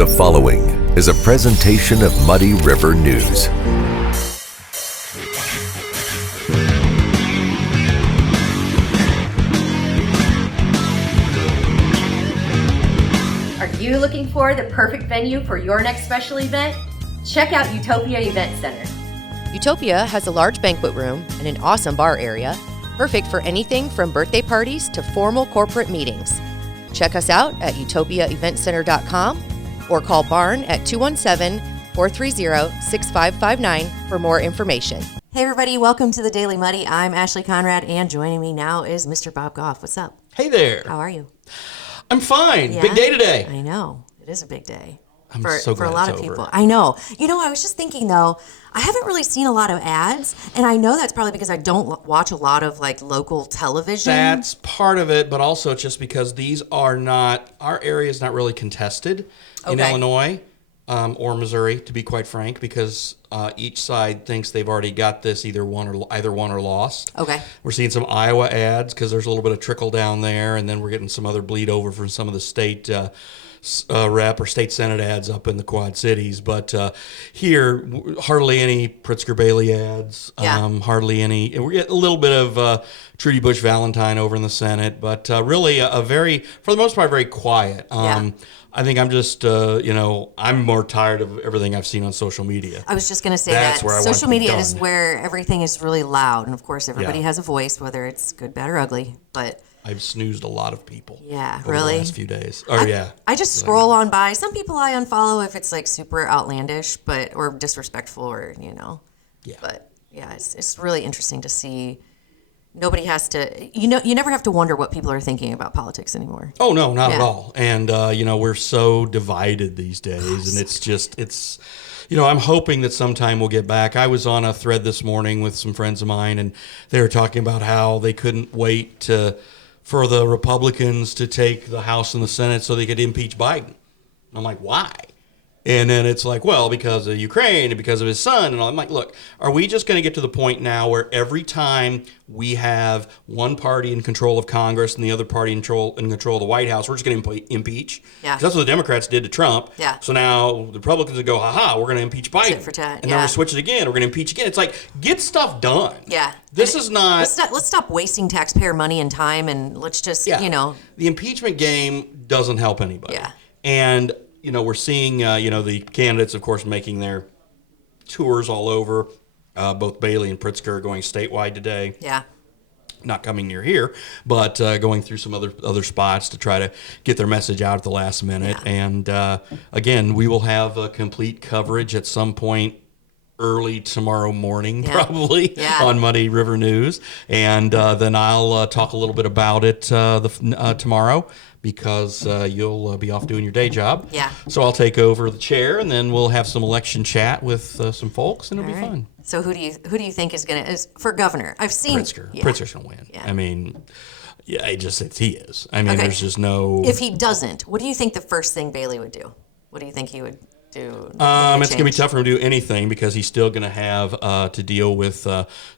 The following is a presentation of Muddy River News. Are you looking for the perfect venue for your next special event? Check out Utopia Event Center. Utopia has a large banquet room and an awesome bar area, perfect for anything from birthday parties to formal corporate meetings. Check us out at utopiaeventcenter.com or call Barn at 217-430-6559 for more information. Hey everybody, welcome to the Daily Muddy. I'm Ashley Conrad, and joining me now is Mr. Bob Goff. What's up? Hey there. How are you? I'm fine. Yeah? Big day today. I know. It is a big day. I'm for so glad a lot it's of people. over. I know. You know, I was just thinking though, I haven't really seen a lot of ads, and I know that's probably because I don't watch a lot of like local television. That's part of it, but also it's just because these are not, our area is not really contested in Okay. Illinois or Missouri, to be quite frank, because each side thinks they've already got this either won or lost. Okay. We're seeing some Iowa ads because there's a little bit of trickle down there, and then we're getting some other bleed over from some of the state rep or state senate ads up in the Quad Cities. But here, hardly any Pritzker Bailey ads, Yeah. hardly any. And we get a little bit of Trudy Bush Valentine over in the Senate, but really a very, for the most part, very quiet. Yeah. I think I'm just, I'm more tired of everything I've seen on social media. I was just going to say That's that where I want social it media done. is where everything is really loud, and of course everybody Yeah. has a voice, whether it's good, bad, or ugly. But I've snoozed a lot of people. Yeah, over really? the last few days. Oh, yeah. I just scroll on by. Some people I unfollow if it's like super outlandish, or disrespectful, or Yeah. But yeah, it's really interesting to see. Nobody has to. You never have to wonder what people are thinking about politics anymore. Oh, no, not at Yeah. all. And, we're so divided these days, and I'm hoping that sometime we'll get back. I was on a thread this morning with some friends of mine, and they were talking about how they couldn't wait for the Republicans to take the House and the Senate so they could impeach Biden. And I'm like, why? And then it's like, well, because of Ukraine and because of his son and all. I'm like, look, are we just going to get to the point now where every time we have one party in control of Congress and the other party in control of the White House, we're just going to impeach? Yeah. 'Cause that's what the Democrats did to Trump. Yeah. So now the Republicans would go, we're going to impeach Biden. Tit for tat, and yeah. then we switch it again. We're going to impeach again. It's like, get stuff done. Yeah. This is not. Let's stop wasting taxpayer money and time, and let's just The impeachment game doesn't help anybody. Yeah. And, we're seeing, the candidates, of course, making their tours all over. Both Bailey and Pritzker are going statewide today. Yeah. Not coming near here, but going through some other spots to try to get their message out at the last minute. Yeah. And, again, we will have complete coverage at some point early tomorrow morning, probably, on Muddy River News. And then I'll talk a little bit about it tomorrow, because you'll be off doing your day job. Yeah. So I'll take over the chair, and then we'll have some election chat with some folks, and it'll be fun. So who do you think is for governor? I've seen Pritzker. Yeah. Pritzker's gonna win. Yeah. I mean, yeah, he is. I mean, Okay. there's just no. If he doesn't, what do you think the first thing Bailey would do? What do you think he would do? It's going to be tough for him to do anything, because he's still going to have to deal with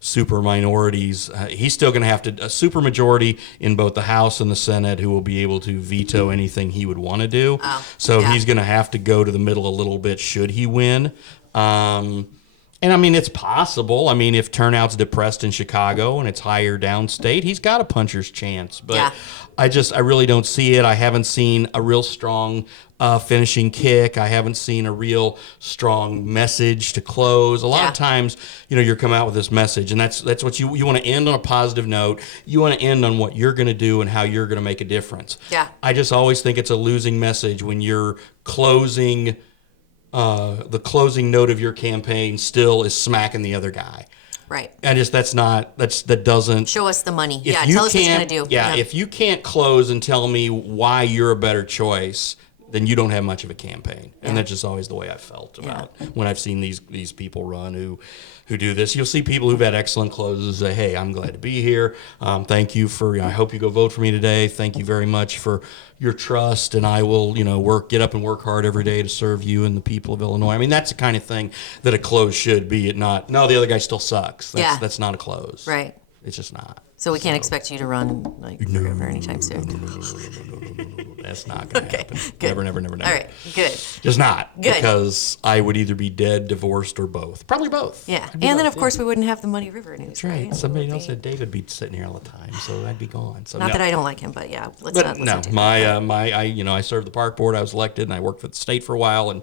super minorities. He's still going to have a super majority in both the House and the Senate who will be able to veto anything he would want to do. He's going to have to go to the middle a little bit should he win. And I mean, it's possible. I mean, if turnout's depressed in Chicago and it's higher downstate, he's got a puncher's chance. But I really don't see it. I haven't seen a real strong finishing kick. I haven't seen a real strong message to close. A lot of times, you come out with this message, and that's what you want to end on a positive note. You want to end on what you're going to do and how you're going to make a difference. Yeah. I just always think it's a losing message when you're closing. The closing note of your campaign still is smacking the other guy. Right. And that doesn't show us the money. If Tell you us what you're can't- going to do. Yeah, if you can't close and tell me why you're a better choice, then you don't have much of a campaign. And that's just always the way I felt about when I've seen these people run who do this. You'll see people who've had excellent closes say, hey, I'm glad to be here. Thank you I hope you go vote for me today. Thank you very much for your trust, and I will, get up and work hard every day to serve you and the people of Illinois. I mean, that's the kind of thing that a close should be. No, the other guy still sucks. That's not a close. Right. It's just not. So we can't expect you to run like the river anytime soon. That's not going to happen. Good. Never. All right, good. Just not. Good. Because I would either be dead, divorced, or both. Probably both. Yeah, I'd be and then both, of course we wouldn't have the Muddy River news, That's right. right? Somebody else said David would be sitting here all the time, so I'd be gone. So Not no. that I don't like him, but yeah, let's But not no, listen to him. I served the park board. I was elected, and I worked for the state for a while, and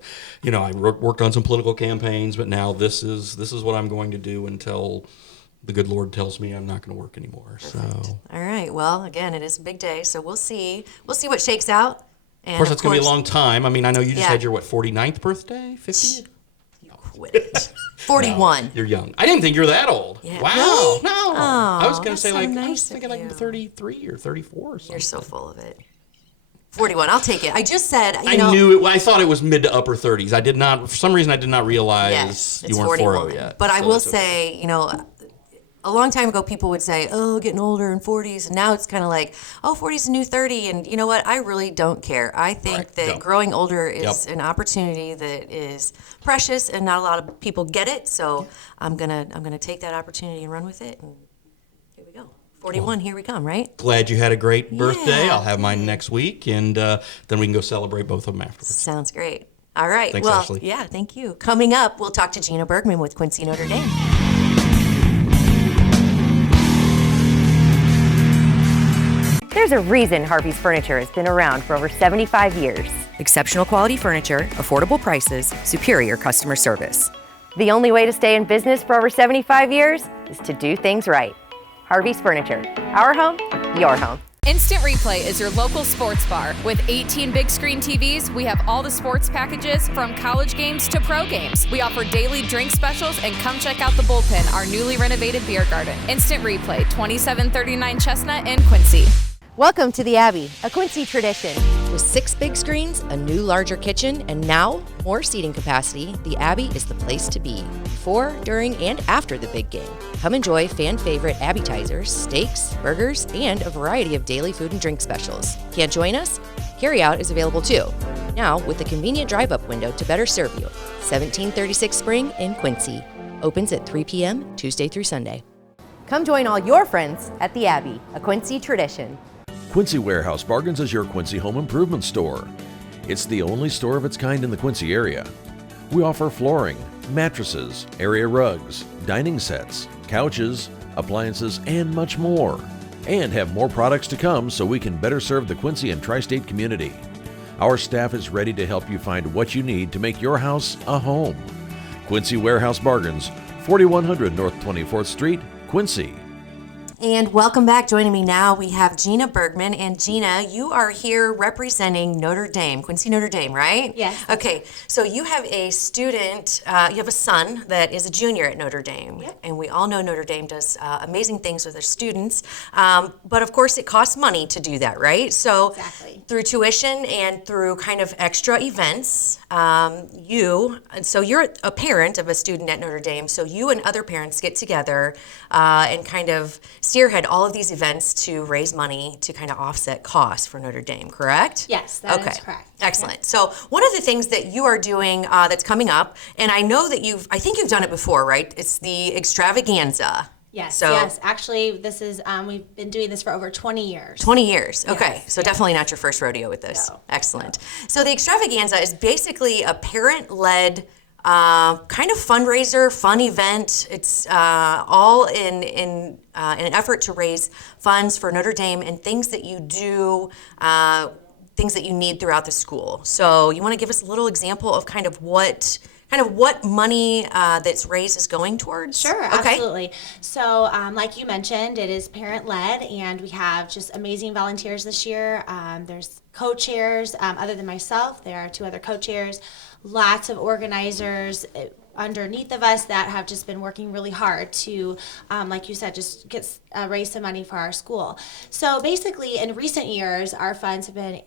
I worked on some political campaigns. But now this is what I'm going to do until the good Lord tells me I'm not going to work anymore. So, All right. Well, again, it is a big day, so we'll see. We'll see what shakes out. And of course, that's going to be a long time. I mean, I know you just Yeah. had your 49th birthday, 50th. You quit it. 41. You're young. I didn't think you were that old. Yeah. Wow. Really? No. I was going to that's say so I nice was of thinking like you. 33 or 34 or something. You're so full of it. 41. I'll take it. I just said, I knew it. I thought it was mid to upper 30s. I did not, for some reason, I did not realize yes, you it's weren't 41. 40 yet. But I So will that's okay. say, a long time ago, people would say, oh, getting older in 40s. And now it's kind of like, oh, 40's a new 30. And you know what? I really don't care. I think Right. that Yep. growing older is Yep. an opportunity that is precious and not a lot of people get it. So I'm gonna take that opportunity and run with it. And here we go. 41, here we come, right? Glad you had a great birthday. Yeah. I'll have mine next week, and then we can go celebrate both of them afterwards. Sounds great. All right. Thanks, well, Ashley. yeah, thank you. Coming up, we'll talk to Gina Bergman with Quincy Notre Dame. There's a reason Harvey's Furniture has been around for over 75 years. Exceptional quality furniture, affordable prices, superior customer service. The only way to stay in business for over 75 years is to do things right. Harvey's Furniture. Our home, your home. Instant Replay is your local sports bar. With 18 big screen TVs, we have all the sports packages from college games to pro games. We offer daily drink specials, and come check out the Bullpen, our newly renovated beer garden. Instant Replay, 2739 Chestnut in Quincy. Welcome to the Abbey, a Quincy tradition. With 6 big screens, a new larger kitchen, and now more seating capacity, the Abbey is the place to be before, during, and after the big game. Come enjoy fan favorite appetizers, steaks, burgers, and a variety of daily food and drink specials. Can't join us? Carryout is available too. Now with a convenient drive-up window to better serve you. 1736 Spring in Quincy. Opens at 3 p.m. Tuesday through Sunday. Come join all your friends at the Abbey, a Quincy tradition. Quincy Warehouse Bargains is your Quincy home improvement store. It's the only store of its kind in the Quincy area. We offer flooring, mattresses, area rugs, dining sets, couches, appliances, and much more. And have more products to come so we can better serve the Quincy and tri-state community. Our staff is ready to help you find what you need to make your house a home. Quincy Warehouse Bargains, 4100 North 24th Street, Quincy. And welcome back. Joining me now, we have Gina Bergman. And Gina, you are here representing Notre Dame, Quincy Notre Dame, right? Yes. Okay, so you have a student, you have a son that is a junior at Notre Dame. Yep. And we all know Notre Dame does amazing things with their students. But of course, it costs money to do that, right? So Exactly. through tuition and through kind of extra events, so you're a parent of a student at Notre Dame, so you and other parents get together and kind of spearhead all of these events to raise money to kind of offset costs for Notre Dame, correct? Yes, that is correct. Excellent. So one of the things that you are doing that's coming up, and I know that I think you've done it before, right? It's the extravaganza. Yes, So- yes. Actually, this is we've been doing this for over 20 years. 20 years. Okay. Yes, So yes. definitely not your first rodeo with this. No, Excellent. So the extravaganza is basically a parent-led kind of fundraiser, fun event. It's all in an effort to raise funds for Notre Dame and things that you do, things that you need throughout the school. So you want to give us a little example of kind of what money that's raised is going towards? Sure, Okay. absolutely. So, like you mentioned, it is parent-led, and we have just amazing volunteers this year. There's co-chairs. Other than myself, there are 2 other co-chairs. Lots of organizers underneath of us that have just been working really hard to, like you said, just raise some money for our school. So basically, in recent years, our funds have been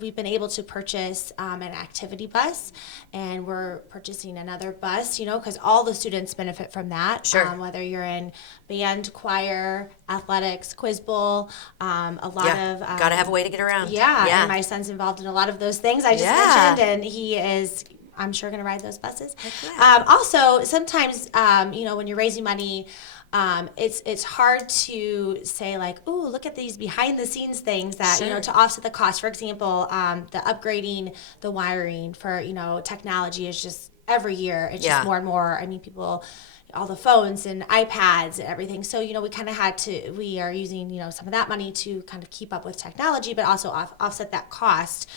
we've been able to purchase an activity bus, and we're purchasing another bus, because all the students benefit from that. Sure. Whether you're in band, choir, athletics, quiz bowl, a lot of Got to have a way to get around. yeah, Yeah. and my son's involved in a lot of those things I just Yeah. mentioned, and he is, I'm sure, going to ride those buses. yeah. Also, sometimes, when you're raising money, it's hard to say like, ooh, look at these behind the scenes things that to offset the cost. For example, the upgrading the wiring for technology is just every year it's just more and more. I mean, people, all the phones and iPads and everything. So, we are using, some of that money to kind of keep up with technology, but also offset that cost,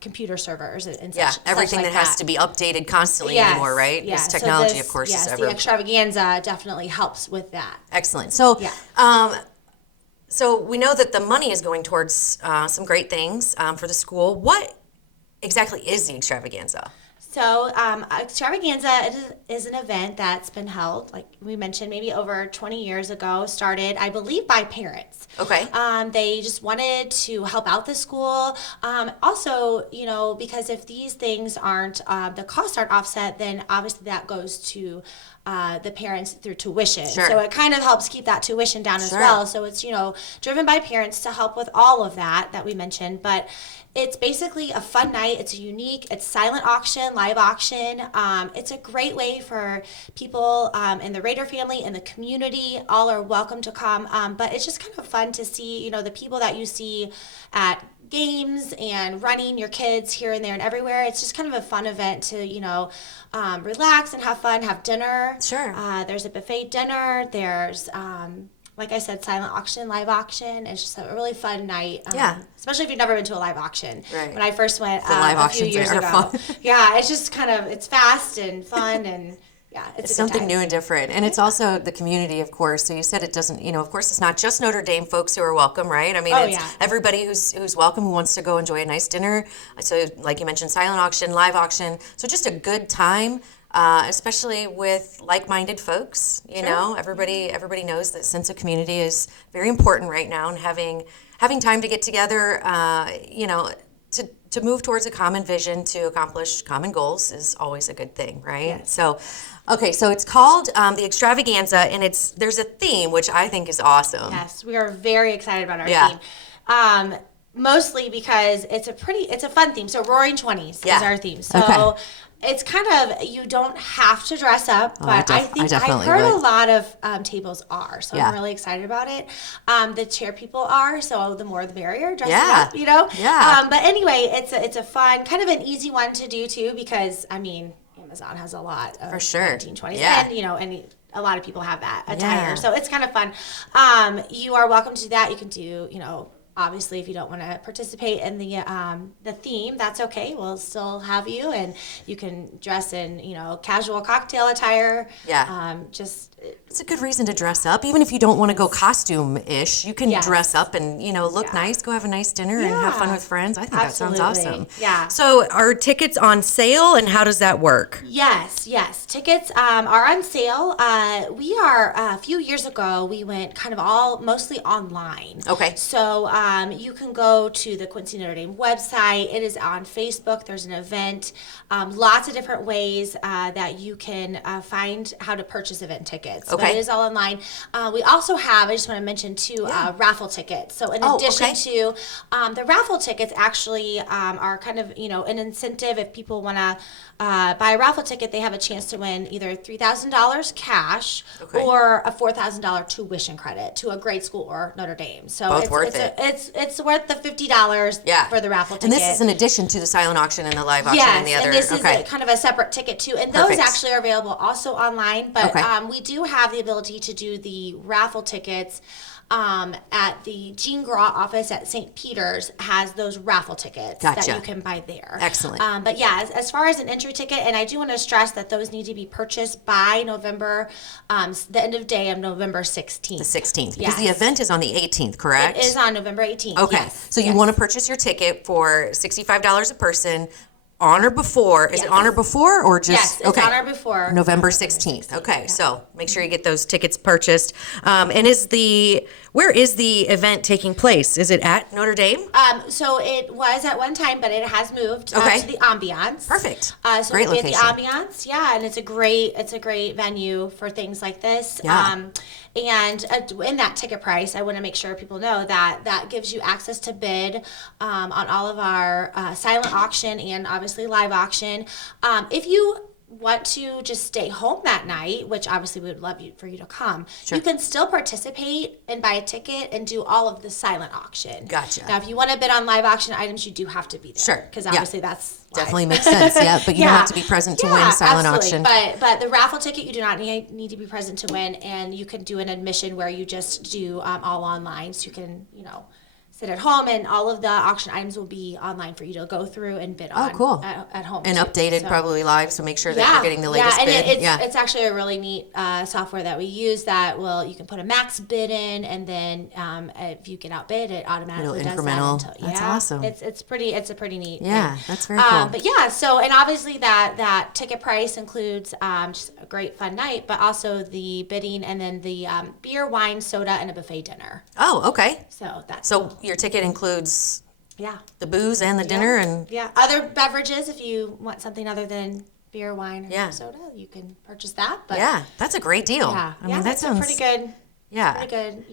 computer servers and such. Everything such like that has to be updated constantly anymore, right? Yeah. This technology, So of course, is the ever. extravaganza definitely helps with that. Excellent. So, so we know that the money is going towards some great things for the school. What exactly is the extravaganza? So, Extravaganza is an event that's been held, like we mentioned, maybe over 20 years ago, started, I believe, by parents. Okay. They just wanted to help out the school. Also, because if these things aren't, the costs aren't offset, then obviously that goes to the parents through tuition. Sure. So it kind of helps keep that tuition down as well. So it's, driven by parents to help with all of that we mentioned. But it's basically a fun night. It's unique. It's silent auction, live auction. It's a great way for people in the Raider family and the community. All are welcome to come. But it's just kind of fun to see, the people that you see at games and running your kids here and there and everywhere. It's just kind of a fun event to, relax and have fun, have dinner. Sure. There's a buffet dinner. There's like I said, silent auction, live auction. It's just a really fun night. Especially if you've never been to a live auction. Right. When I first went live a few years are ago. fun. Yeah, it's just kind of, it's fast and fun and it's a good something time. new and different. And it's also the community, of course. So you said it doesn't, of course, it's not just Notre Dame folks who are welcome, right? I mean, it's everybody who's welcome, who wants to go enjoy a nice dinner. So like you mentioned, silent auction, live auction. So just a good time. Especially with like-minded folks, know, everybody knows that sense of community is very important right now, and having time to get together, to move towards a common vision to accomplish common goals is always a good thing, right? Yes. So, okay, so it's called the Extravaganza, and there's a theme which I think is awesome. Yes, we are very excited about our theme. Mostly because it's a fun theme. So Roaring 20s is our theme. So it's kind of, you don't have to dress up, but I think I've heard a lot of tables are, so I'm really excited about it. The chair people are, so the more the merrier, dressing up, Yeah. But anyway, it's a fun, kind of an easy one to do too, because Amazon has a lot of 1920s, and a lot of people have that attire, so it's kind of fun. You are welcome to do that. You can do, obviously, if you don't want to participate in the theme, that's okay. We'll still have you, and you can dress in, casual cocktail attire. Yeah. It's a good reason to dress up, even if you don't want to go costume-ish. You can dress up and look nice, go have a nice dinner, and have fun with friends. I think that sounds awesome. Yeah. So, are tickets on sale, and how does that work? Yes. Tickets are on sale. We are a few years ago. We went kind of mostly online. Okay. So you can go to the Quincy Notre Dame website. It is on Facebook. There's an event. Lots of different ways that you can find how to purchase event tickets. Okay. But it is all online. We also have, I just want to mention too, raffle tickets. So in addition to the raffle tickets, actually are kind of an incentive. If people want to buy a raffle ticket, they have a chance to win either $3,000 cash or a $4,000 tuition credit to a grade school or Notre Dame. So both worth it. It's worth the $50 for the raffle ticket. And this is in addition to the silent auction and the live auction and the other. Yes, and this is kind of a separate ticket too. And those actually are available also online, but we do have the ability to do the raffle tickets at the Jean Gras office at St. Peter's has those raffle tickets that you can buy there. Excellent. But yeah, as far as an entry ticket, and I do want to stress that those need to be purchased by November, the end of day of November 16th. The 16th, because the event is on the 18th, correct? It is on November 18th. Okay, yes. So you want to purchase your ticket for $65 a person. On or before? Is it on or before or just? Yes, it's on or before. November 16th. Okay, so make sure you get those tickets purchased. And where is the event taking place? Is it at Notre Dame? So it was at one time, but it has moved to the Ambiance. Perfect. So great we'll be location. at the Ambiance, and it's a great venue for things like this. Yeah. And in that ticket price, I want to make sure people know that gives you access to bid on all of our silent auction and obviously live auction. If you want to just stay home that night, which obviously we would love for you to come, you can still participate and buy a ticket and do all of the silent auction. Gotcha. Now, if you want to bid on live auction items, you do have to be there. Sure. Because obviously that's live. Definitely makes sense, yeah. But you don't have to be present to win silent absolutely. auction. But the raffle ticket, you do not need to be present to win, and you can do an admission where you just do all online, so you can, sit at home, and all of the auction items will be online for you to go through and bid on. Cool. At home. And too. updated So- probably live, so make sure that you're getting the latest and bid. It's actually a really neat software that we use that you can put a max bid in, and then if you get outbid, it automatically does incremental. that. That's awesome. It's a pretty neat. Yeah, thing. that's very cool. But yeah, so and obviously that ticket price includes just a great fun night, but also the bidding and then the beer, wine, soda, and a buffet dinner. Oh, okay. So your ticket includes yeah. the booze and the dinner and Yeah, other beverages if you want something other than beer, wine, or soda, you can purchase that. But yeah, that's a great deal. yeah, I mean, that that's sounds a pretty good. Yeah, pretty good.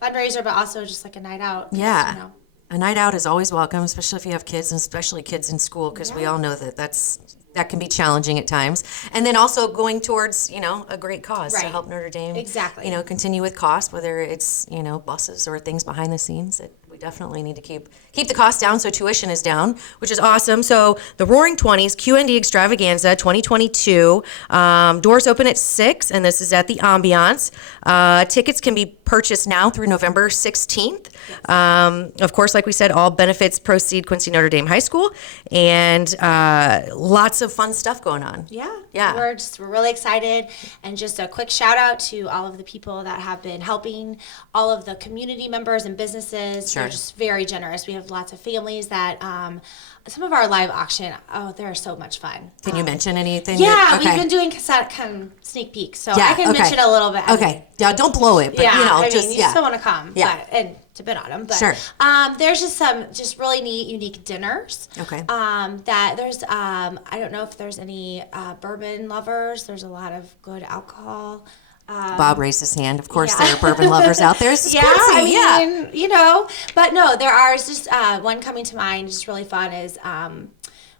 Fundraiser, but also just like a night out. Yeah, a night out is always welcome, especially if you have kids, and especially kids in school, because we all know that can be challenging at times. And then also going towards, a great cause to help Notre Dame. Exactly. Continue with cost, whether it's, buses or things behind the scenes. We definitely need to keep the cost down so tuition is down, which is awesome. So the Roaring 20s QND Extravaganza 2022, doors open at 6, and this is at the Ambiance. Tickets can be purchased now through November 16th. Of course, like we said, all benefits proceed Quincy Notre Dame High School, and lots of fun stuff going on. Yeah. We're really excited, and just a quick shout out to all of the people that have been helping, all of the community members and businesses. Sure. They're just very generous. We have lots of families that some of our live auction, they're so much fun. Can you mention anything? Yeah, we've been doing kind of sneak peeks, so I can mention a little bit. Okay, yeah, don't blow it, but you still want to come, and to bid on them. But sure. There's just some really neat, unique dinners. Okay. That there's I don't know if there's any bourbon lovers. There's a lot of good alcohol. Bob raised his hand. Of course, there are bourbon lovers out there. This is but no, there are just one coming to mind. Just really fun is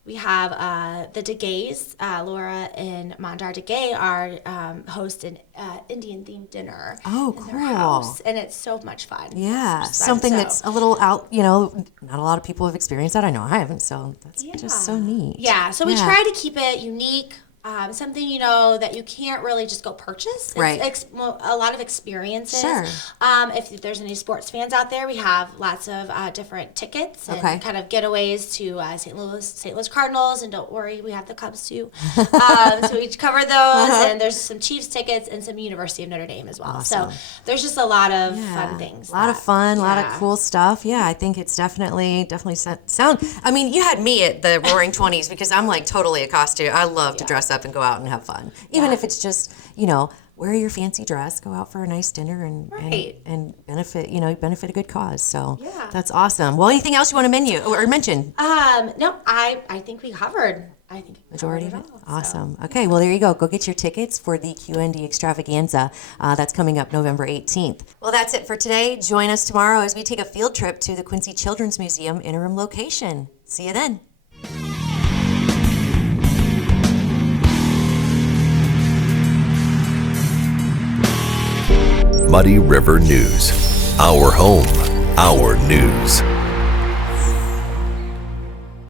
we have the DeGays, Laura and Mondar DeGay are host an Indian themed dinner. Oh, in cool! Their house, and it's so much fun. Yeah, something that's a little out. Not a lot of people have experienced that. I know I haven't, so that's just so neat. Yeah, so we try to keep it unique. Something that you can't really just go purchase. It's a lot of experiences. Sure. If there's any sports fans out there, we have lots of different tickets and kind of getaways to St. Louis Cardinals, and don't worry, we have the Cubs too. So we cover those, and there's some Chiefs tickets and some University of Notre Dame as well. Awesome. So there's just a lot of fun things. A lot of fun, a lot of cool stuff. Yeah, I think it's definitely sound. I mean, you had me at the Roaring 20s because I'm like totally a costume. I love to dress up and go out and have fun, even if it's just wear your fancy dress, go out for a nice dinner, and benefit benefit a good cause. So that's awesome. Well, anything else you want to mention? No, I think we covered. I think majority of it. Awesome. So. Okay, well there you go. Go get your tickets for the QND Extravaganza. That's coming up November 18th. Well, that's it for today. Join us tomorrow as we take a field trip to the Quincy Children's Museum interim location. See you then. Muddy River News. Our home, our news.